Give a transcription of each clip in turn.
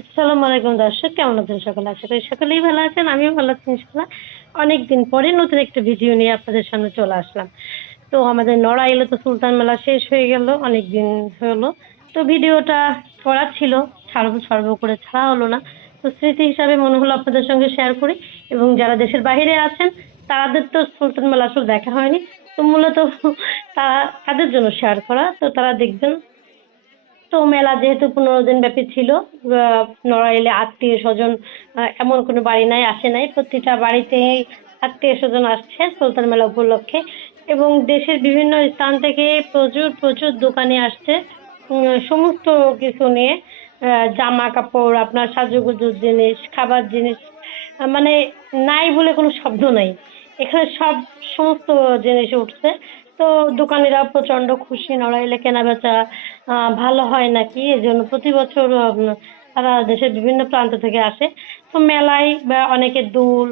আসসালামু আলাইকুম দর্শক, কেমন আছেন সকলে? আশা করি সকলেই ভালো আছেন, আমিও ভালো আছি ইনশাল্লাহ অনেকদিন পরে নতুন একটা ভিডিও নিয়ে আপনাদের সামনে চলে আসলাম। তো আমাদের নড়াইলে তো সুলতান মেলা শেষ হয়ে গেল অনেক দিন হলো। তো ভিডিওটা করা ছিল, ছাড়বো ছাড়বো করে ছাড়া হলো না। তো স্মৃতি হিসাবে মনে হলো আপনাদের সঙ্গে শেয়ার করি এবং যারা দেশের বাইরে আছেন, তাদের তো সুলতান মেলা আসলে দেখা হয়নি। তো মূলত তারা, তাদের জন্য শেয়ার করা। তো তারা দেখবেন তো মেলা যেহেতু পনেরো দিন ব্যাপী ছিল নড়াইলে আত্মীয় স্বজন এমন কোনো বাড়ি নাই, আসে নাই। প্রতিটা বাড়িতেই আত্মীয় স্বজন আসছে সুলতান মেলা উপলক্ষে। এবং দেশের বিভিন্ন স্থান থেকে প্রচুর প্রচুর দোকানে আসছে। সমস্ত কিছু নিয়ে জামা কাপড় আপনার সাজুগুজুর জিনিস, খাবার জিনিস মানে নাই বলে কোনো শব্দ নাই। এখানে সব, সমস্ত জিনিস উঠছে। তো দোকানিরা প্রচণ্ড খুশি, নড়াইলে কেনা বেচা ভালো হয় নাকি? এই জন্য প্রতি বছর তারা দেশের বিভিন্ন প্রান্ত থেকে আসে। তো মেলায় বা অনেকে দুল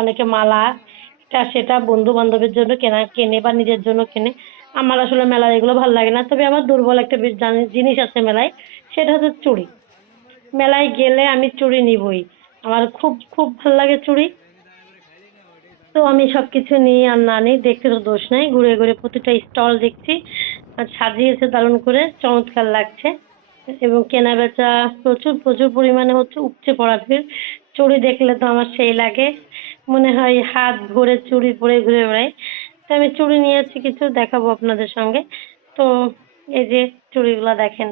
অনেকে মালা, এটা সেটা বন্ধু বান্ধবের জন্য কেনা, কেনে বা নিজের জন্য কেনে। আমার আসলে মেলায় এগুলো ভালো লাগে না। তবে আমার দুর্বল একটা জিনিস আছে মেলায়, সেটা হচ্ছে চুড়ি। মেলায় গেলে আমি চুড়ি নিবই। আমার খুব খুব ভালো লাগে চুড়ি। তো আমি সবকিছু নিয়ে আর না নিই দেখতে তো দোষ নাই। ঘুরে ঘুরে প্রতিটা স্টল দেখছি। আর সাজিয়েছে দারুণ করে, চমৎকার লাগছে। এবং কেনা বেচা প্রচুর প্রচুর পরিমাণে হচ্ছে উপচে পড়া ভিড়। চুড়ি দেখলে তো আমার সেই লাগে। মনে হয় হাত ভরে চুড়ি পরে ঘুরে বেড়াই। তো আমি চুড়ি নিয়েছি কিছু দেখাবো আপনাদের সঙ্গে। তো এই যে চুড়িগুলো দেখেন।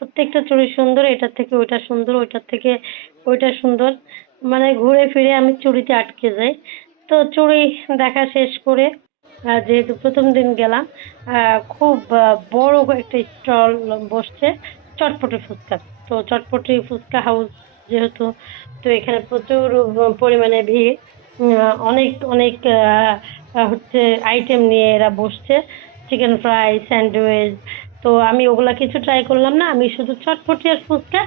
প্রত্যেকটা চুড়ি সুন্দর, এটার থেকে ওইটা সুন্দর, ওইটার থেকে ওইটা সুন্দর। মানে ঘুরে ফিরে আমি চুড়িতে আটকে যাই। তো চুড়ি দেখা শেষ করে যেহেতু প্রথম দিন গেলাম খুব বড় একটা স্টল বসছে, চটপটি ফুচকা। তো চটপটি ফুচকা হাউস যেহেতু, তো এখানে প্রচুর পরিমাণে ভিড়। অনেক অনেক হচ্ছে আইটেম নিয়ে এরা বসছে চিকেন ফ্রাই স্যান্ডউইচ তো আমি ওগুলা কিছু ট্রাই করলাম না, আমি শুধু চটপটি আর ফুচকা,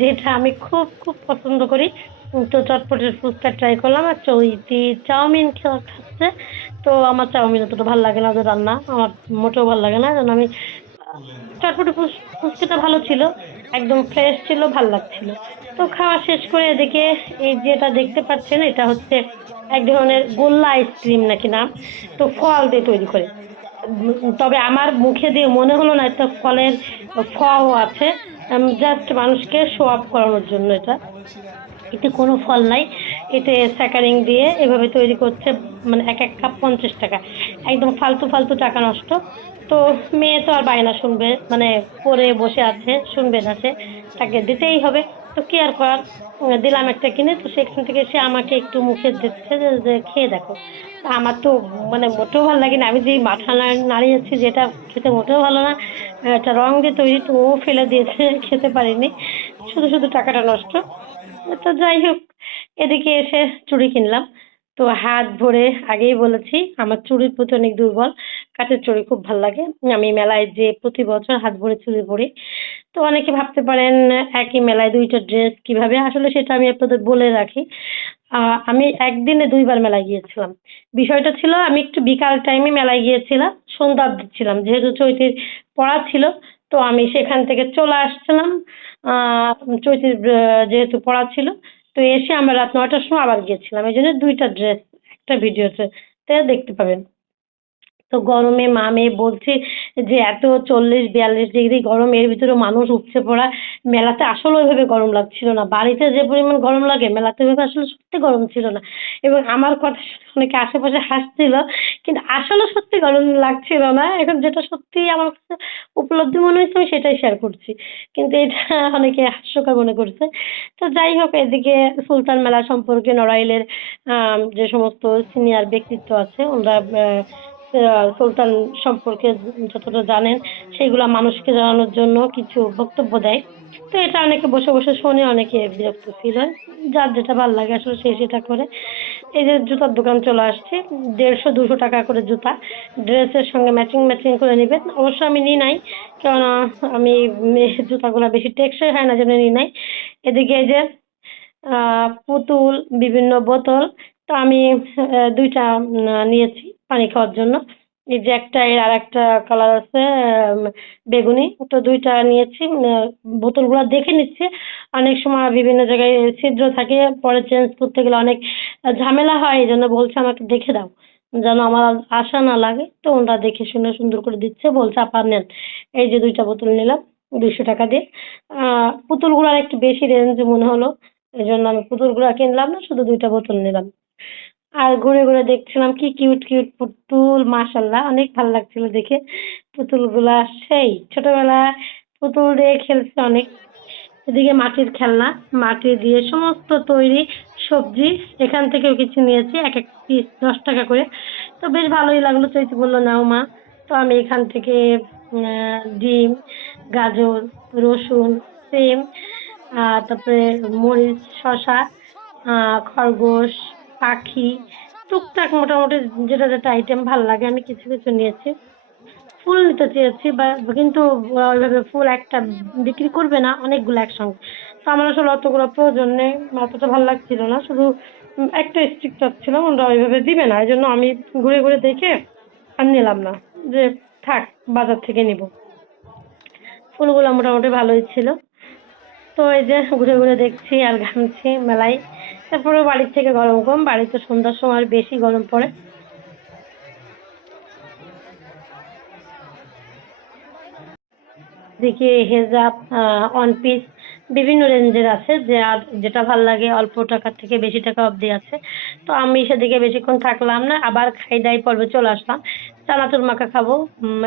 যেটা আমি খুব খুব পছন্দ করি। তো চটপটির ফুচকা ট্রাই করলাম আর চৈতি চাউমিন খাচ্ছে। তো আমার চাউমিন অতটা ভালো লাগে না ওদের রান্না, আমার মোটেও ভালো লাগে না। কারণ আমি, চটপটি ফুচ- ফুচকাটা ভালো ছিল, একদম ফ্রেশ ছিল, ভালো লাগছিল। তো খাওয়া শেষ করে এদিকে এই যেটা দেখতে পাচ্ছেন, এটা হচ্ছে এক ধরনের গোল্লা আইসক্রিম নাকি নাম, তো ফল দিয়ে তৈরি করে। তবে আমার মুখে দিয়ে মনে হলো না একটা ফলের ফও আছে। জাস্ট মানুষকে শো আপ করানোর জন্য এটা। এতে কোনো ফল নাই। এতে স্যাকারিং দিয়ে এভাবে তৈরি করছে মানে এক এক কাপ পঞ্চাশ টাকা। একদম ফালতু ফালতু টাকা নষ্ট। তো মেয়ে তো আর বায়না শুনবে মানে পরে বসে আছে, শুনবে না সে। তাকে দিতেই হবে। তো কি আর করার? দিলাম একটা কিনে। তো সেখান থেকে সে আমাকে একটু মুখে দিচ্ছে যে খেয়ে দেখো। আমার তো মানে মোটেও ভালো লাগে না। আমি যেই মাথা নাড়িয়েছি, যেটা খেতে মোটেও ভালো না, একটা রং দিয়ে তৈরি, তো ও ফেলে দিয়েছে, খেতে পারিনি। শুধু শুধু টাকাটা নষ্ট। তো যাই হোক, এদিকে এসে চুড়ি কিনলাম। তো হাত ভরে আগেই বলেছি, আমার চুড়ির প্রতি অনেক দুর্বল, কাঠের চুড়ি খুব ভালো লাগে। আমি মেলায় যে প্রতি বছর হাত ভরে চুড়ি পরি, তো অনেকে ভাবতে পারেন একই মেলায় দুইটা ড্রেস কীভাবে? আসলে সেটা আমি আপনাদের বলে রাখি। আমি একদিনে দুইবার মেলায় গিয়েছিলাম। বিষয়টা ছিল, আমি একটু বিকাল টাইমে মেলায় গিয়েছিলাম, সন্ধ্যা অবধি ছিলাম। যেহেতু চৈতির পড়া ছিল তো আমি সেখান থেকে চলে আসছিলাম। চৈতির যেহেতু পড়া ছিল, তো এসে আমরা রাত নয়টার সময় আবার গিয়েছিলাম। এই জন্য দুইটা ড্রেস একটা ভিডিওতে দেখতে পাবেন। তো গরমে মা মেয়ে বলছে যে, এত চল্লিশ, বিয়াল্লিশ ডিগ্রি গরম, এর ভিতরে মানুষ উপচে পড়া মেলাতে আসলে ওইভাবে গরম লাগছিল না। বাড়িতে যে পরিমাণ গরম লাগে, মেলাতে ওইভাবে আসলে সত্যি গরম ছিল না। এবং আমার কথা অনেকে আশেপাশে হাসছিল, কিন্তু আসলে সত্যি গরম লাগছিল না। এখন যেটা সত্যি আমার কাছে উপলব্ধি মনে হয়েছে, আমি সেটাই শেয়ার করছি। কিন্তু এটা অনেকে হাস্যকর মনে করছে। তো যাই হোক, এদিকে সুলতান মেলা সম্পর্কে নড়াইলের যে সমস্ত সিনিয়র ব্যক্তিত্ব আছে, ওনারা সুলতান সম্পর্কে যতটা জানেন সেগুলো মানুষকে জানানোর জন্য কিছু বক্তব্য দেয়। তো এটা অনেকে বসে বসে শোনে, অনেকে বিরক্ত ফিল হয়। যার যেটা ভালো লাগে আসলে সে সেটা করে। এই যে জুতার দোকান চলে আসছে, দেড়শো, দুশো টাকা করে জুতা। ড্রেসের সঙ্গে ম্যাচিং ম্যাচিং করে নেবেন। অবশ্য আমি নিই নাই, কেননা আমি জুতাগুলো বেশি টেকসই হয় না জন্য নিই নাই। এদিকে এই যে পুতুল, বিভিন্ন বোতল, তো আমি দুইটা নিয়েছি। পানি খাওয়ার জন্য। এই যে একটা, এর আর একটা কালার আছে বেগুনি। তো দুইটা নিয়েছি বোতলগুলো দেখে নিচ্ছি। অনেক সময় বিভিন্ন জায়গায় ছিদ্র থাকে, পরে চেঞ্জ করতে গেলে অনেক ঝামেলা হয়, এই জন্য বলছে আমাকে দেখে দাও। যেন আমার আশা না লাগে। তো ওনারা দেখে শুনে সুন্দর করে দিচ্ছে, বলছে, আপা, নেন। এই যে দুইটা বোতল নিলাম, দুইশো টাকা দিয়ে। আহ, পুতুলগুলার একটু বেশি রেঞ্জ মনে হলো, এই জন্য আমি পুতুলগুলা কিনলাম না, শুধু দুইটা বোতল নিলাম। আর ঘুরে ঘুরে দেখছিলাম কি কিউট কিউট পুতুল মাশাল্লাহ অনেক ভালো লাগছিল দেখে। পুতুলগুলা সেই ছোটবেলায় পুতুল দিয়ে খেলছে অনেক। এদিকে মাটির খেলনা, মাটি দিয়ে সমস্ত তৈরি সবজি, এখান থেকেও কিছু নিয়েছি, এক এক পিস দশ টাকা করে। তো বেশ ভালোই লাগল, চৈতি বলল, নাও মা। তো আমি এখান থেকে ডিম, গাজর, রসুন, সিম তারপরে মরিচ, শসা খরগোশ পাখি, টুকটাক মোটামুটি যেটা যেটা আইটেম ভালো লাগে, আমি কিছু কিছু নিয়েছি। ফুল নিতে চেয়েছি, বা কিন্তু ওইভাবে ফুল একটা বিক্রি করবে না, অনেকগুলো একসঙ্গে। তো আমার আসলে অতগুলো প্রয়োজন নেই, অতটা ভালো লাগছিল না, শুধু একটা স্টিক চাচ্ছিলাম ওরা ওইভাবে দিবে না এই জন্য আমি ঘুরে ঘুরে দেখে আর নিলাম না, যে থাক, বাজার থেকে নিব। ফুলগুলো মোটামুটি ভালোই ছিল। তো এই যে ঘুরে ঘুরে দেখছি আর ঘামছি মেলায়। তারপরে বাড়ির থেকে গরম কম, বাড়িতে সন্ধ্যার সময় বেশি গরম পড়ে। দেখি হেজাব ওয়ান পিস বিভিন্ন রেঞ্জের আছে, যে আর যেটা ভালো লাগে অল্প টাকার থেকে বেশি টাকা অবধি আছে। তো আমি সেদিকে বেশিক্ষণ থাকলাম না, আবার খাই দাই পর্বে চলে আসলাম। চানাচুর মাখা খাব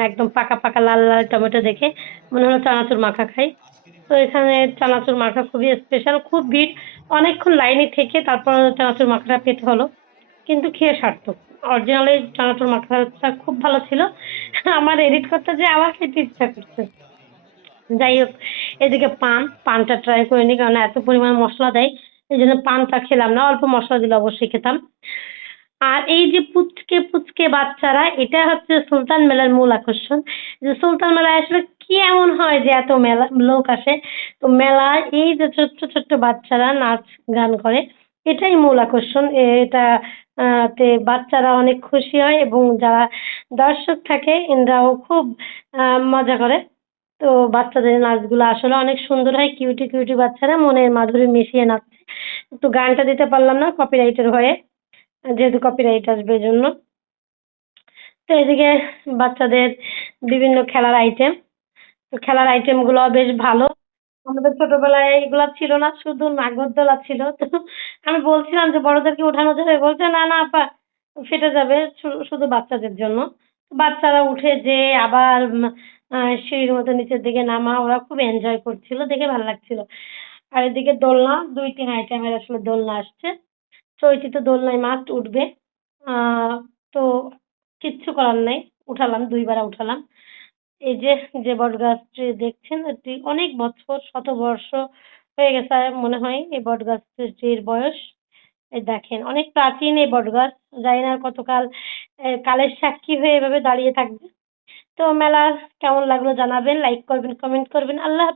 একদম পাকা পাকা লাল লাল টমেটো দেখে মনে হলো চানাচুর মাখা খাই। তো এখানে চানাচুর মাখা খুবই স্পেশাল খুব ভিড়। অনেকক্ষণ লাইনে থেকে তারপর চানাচুর মাখাটা পেতে হলো। কিন্তু খেয়ে সার্থক অরিজিনালি চানাচুর মাখাটা খুব ভালো ছিল। আমার এডিট করতে যে আবার খেতে ইচ্ছা করছে। যাই হোক, এদিকে পান, পানটা ট্রাই করে নি কারণ এত পরিমাণ মশলা দেয়। এই জন্য পানটা খেলাম না, অল্প মশলা দিলে অবশ্যই খেতাম। আর এই যে পুচকে পুচকে বাচ্চারা, এটা হচ্ছে সুলতান মেলার মূল আকর্ষণ। যে সুলতান মেলায় আসলে কি এমন হয় যে এত মেলা লোক আসে? তো মেলায় এই যে ছোট্ট ছোট্ট বাচ্চারা নাচ গান করে, এটাই মূল আকর্ষণ। এটা তে বাচ্চারা অনেক খুশি হয় এবং যারা দর্শক থাকে, এনারাও খুব মজা করে। তো বাচ্চাদের নাচগুলো আসলে অনেক সুন্দর হয়। কিউটি কিউটি বাচ্চারা মনের মাধুরী মিশিয়ে নাচছে। তো গানটা দিতে পারলাম না কপিরাইটের হয়ে। যেহেতু কপিরাইট আসবে জন্য তো এদিকে বাচ্চাদের বিভিন্ন খেলার আইটেম তো খেলার আইটেমগুলো বেশ ভালো। আমাদের ছোটবেলায় এগুলা ছিল না, শুধু নাগরদোলা ছিল। তো আমি বলছিলাম যে বড়দেরকে উঠানো যাবে। বলছে, না না, আপা, ফেটে যাবে শুধু বাচ্চাদের জন্য। বাচ্চারা উঠে যে আবার সিঁড়ির মতো নিচের দিকে নামা, ওরা খুব এনজয় করছিল, দেখে ভালো লাগছিল। আর এদিকে দোলনা দুই তিন আইটেমের আসলে দোলনা আসছে। চৈতি তো দোলনায় মাস্ট উঠবে। তো কিচ্ছু করার নেই, উঠালাম দুইবার উঠালাম। এই যে যে বট গাছটি দেখছেন, এটি অনেক বছর, শত বর্ষ হয়ে গেছে মনে হয় এই বট গাছটির বয়স দেখেন, অনেক প্রাচীন এই বট গাছ জানি না কতকাল কালের সাক্ষী হয়ে এভাবে দাঁড়িয়ে থাকবে। তো মেলা কেমন লাগল জানাবেন লাইক করবেন কমেন্ট করবেন। আল্লাহ।